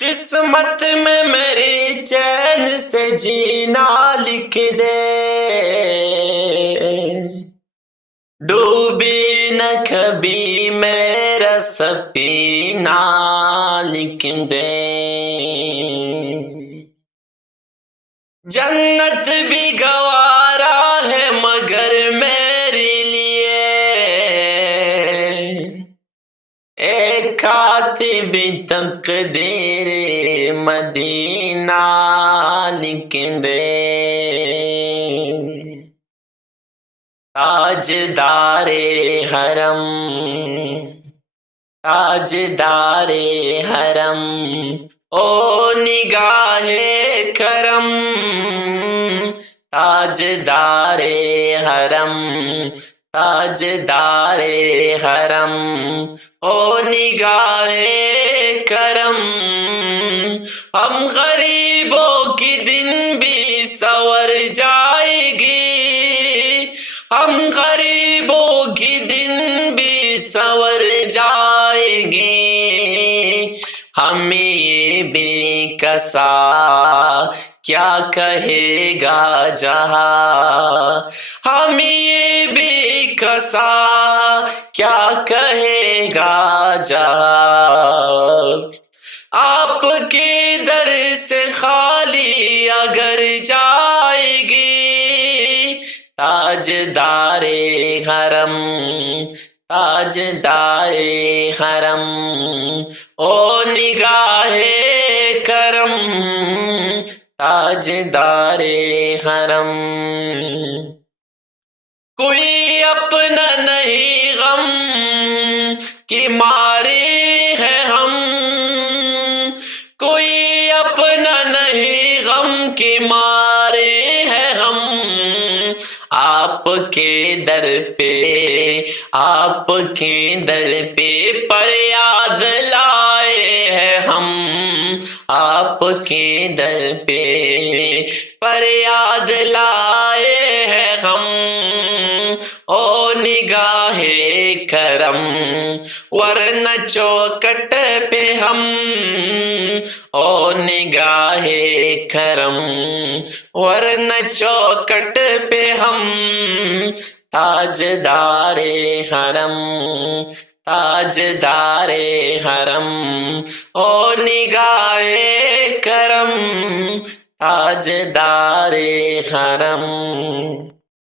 قسمت میں میری چین سے جینا لکھ دے، ڈوبی نہ کبھی میرا سفینہ لکھ دے، جنت بھی گوارا ہے مگر میرے لیے، ایک کاتب تقدیر مدینہ لکھ دے، تاجدار حرم، تاجدار حرم، او نگاہ کرم، تاجدار حرم، تاجدار حرم، او نگاہ کرم، ہم غریبوں کی دن بھی سنور جائے گی، ہم غریبوں کی دن بھی سنور جائے گی، ہمیں یہ بے کسا کیا کہے گا جہاں، ہمیں یہ بے کسا کیا کہے گا جہاں، آپ کے در سے خالی اگر جائے گی، تاجدار حرم، تاجدار حرم، او نگاہ کرم، تاجدار حرم، کوئی اپنا نہیں غم کی مارے ہیں ہم، کوئی اپنا نہیں غم کی مارے ہیں ہم، آپ کے در پہ، آپ کے در پہ فریاد لائے ہیں ہم، آپ کے در پہ فریاد لائے ہیں ہم، او نگاہ کرم، ورنہ چوکٹ پہ ہم، او نگاہ کرم، ورنہ چوکٹ پہ ہم، تاجدار حرم، تاجدار حرم، او نگاہ کرم، تاجدار حرم۔